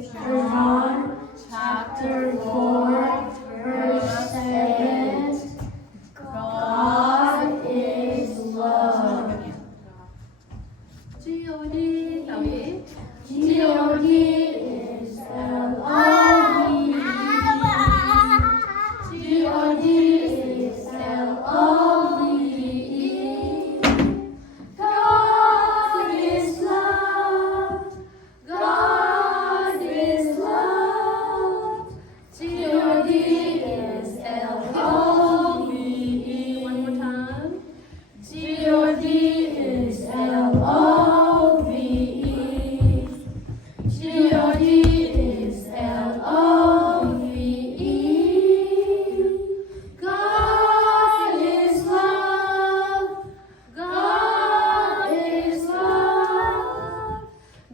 John chapter 4, verse 7. God is love. G.O.D. David. G-O-D is L-O-V-E. G-O-D is L-O-V-E. God is love. God is love. G-O-D is L-O-V-E. One more time. G-O-D is L-O-V-E. G-O-D is L-O-V-E. God is love. God is love.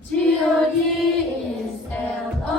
G-O-D is L-O-V-E.